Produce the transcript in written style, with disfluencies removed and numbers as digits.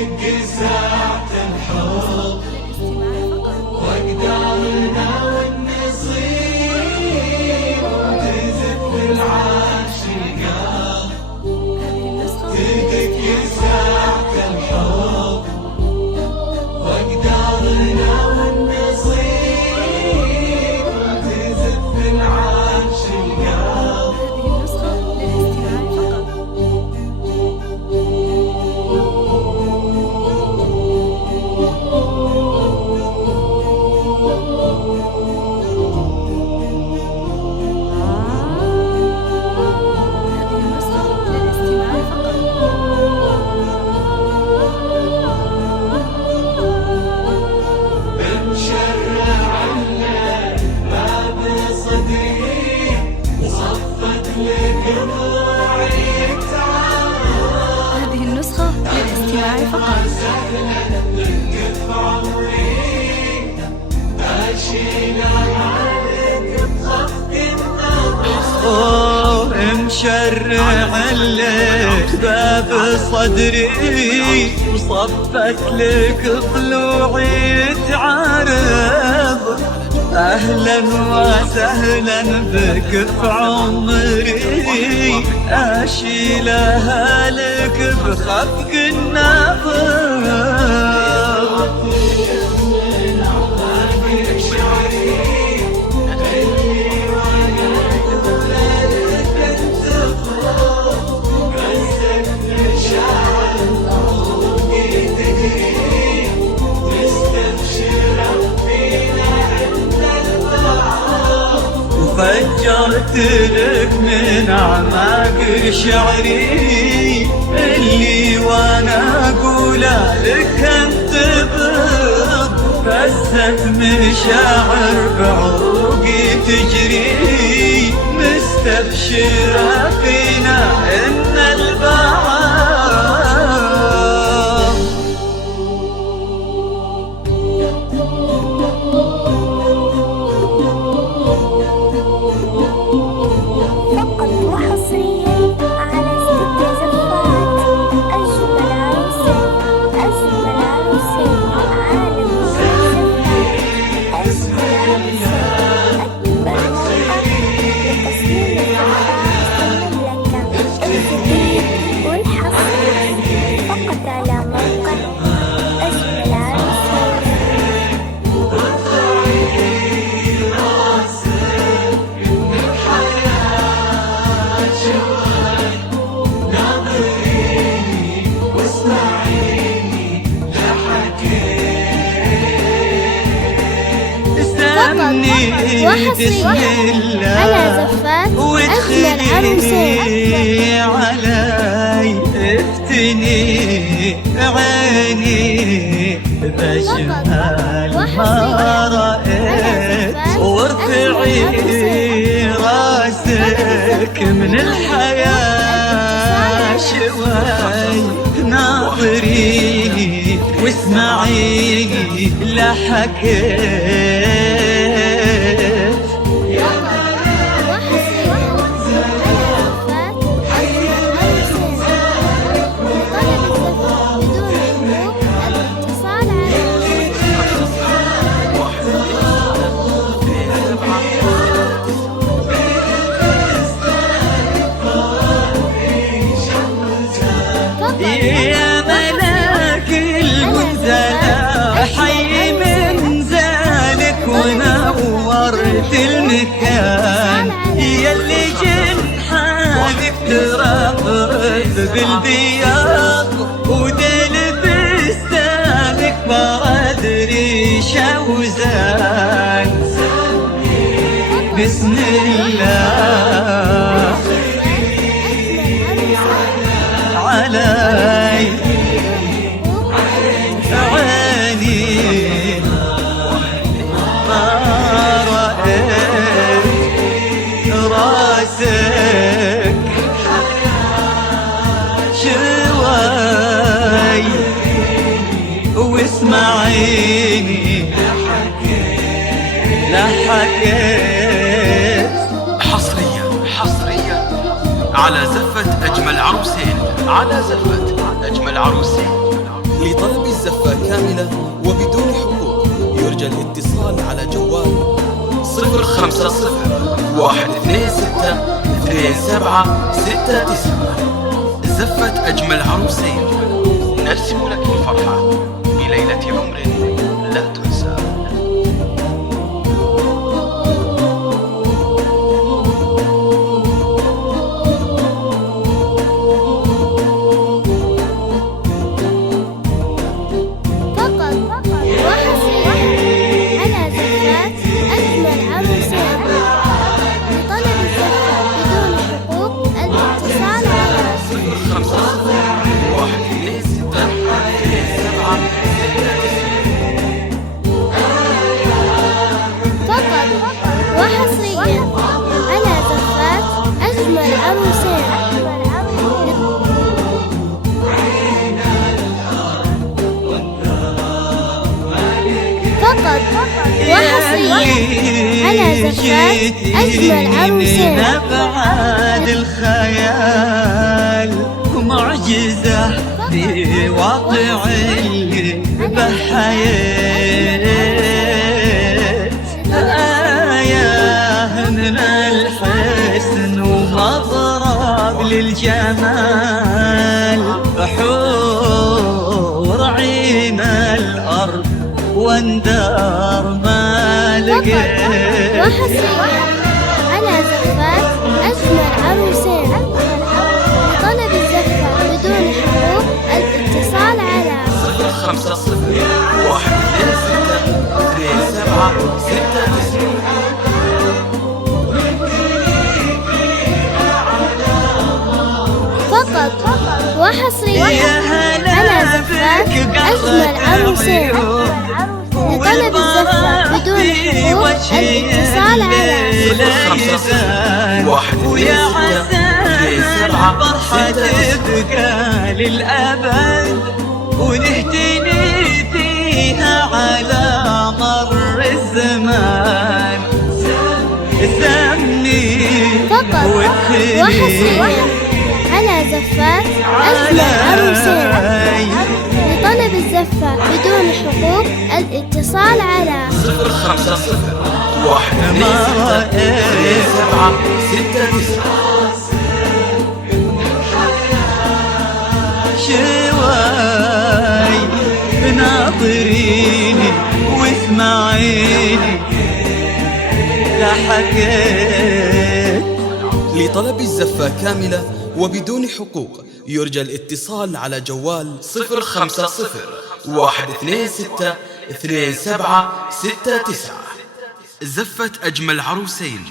تدق ساعة الحب وأقدارنا والنصيب تزف العاشق تدق ساعة الحب وأقدارنا والنصيب تزف العاشق. هذه النسخة للاستماع فقط. مشرع لك باب صدري وصفت لك ضلوعي تعارض. أهلا وسهلا بك في عمري أشيلها لك بخفق النظر. فجرت لك من أعماق شعري اللي وانا اقول لك انتبض. فزت مشاعر بعروقي تجري مستبشرة فينا ان البعض. فقط وحصريا على ست زفات أجمل عروسين. أجمل عروسين عالم الزفات. أجمل عروسين أكبر موقع لتصميم الزفات في المملكة. الجديد والحصري فقط على موقع أجمل عروسين. بسم الله على زفات أجمل عروسين. علي افتني عيني بجمال ما رأيت وارفعي راسك من الحياة شوي ناظريني واسمعيني لا حكيت. يا ملاك المنزلة حي منزلك ونورت المكان. ياللي جنحانك ترفرف بالبياض وديل بستانك ما أدري شوزان. بسم الله علي عيني ما رأيت راسك شوي واسمعيني لا حكيت. حصريا على زفة أجمل عروسين. على زفة أجمل عروسين. لطلب الزفة كاملة وبدون حقوق يرجى الاتصال على جوال 050 126 2769. زفة أجمل عروسين، نرسم لك الفرحة بليلة عمر لا تنسى. على زفات أجمل عروسين. أبعاد الخيال ومعجزة في واقع اللي بحياة، آية من الحسن ومضرب للجمال، حور عين الأرض واندار ما لقيت. على زفات أجمل عروسين. لطلب الزفة بدون حقوق الاتصال على 050 126 2769. فقط وحصريا على زفات أجمل عروسين. لطلب الزفة بدون حقوق الاتصال على 050 126 فرحة تبقى للأبد ونهتني فيها على مر الزمان. سمي فقط وحصريا على زفات أجمل عروسين. لطلب الزفة بدون حقوق الاتصال على 050 126 2769. شواي ناظريني واسمعيني لا حكيت. لطلب الزفة كاملة وبدون حقوق يرجى الاتصال على جوال 050 126 2769. زفة أجمل عروسين.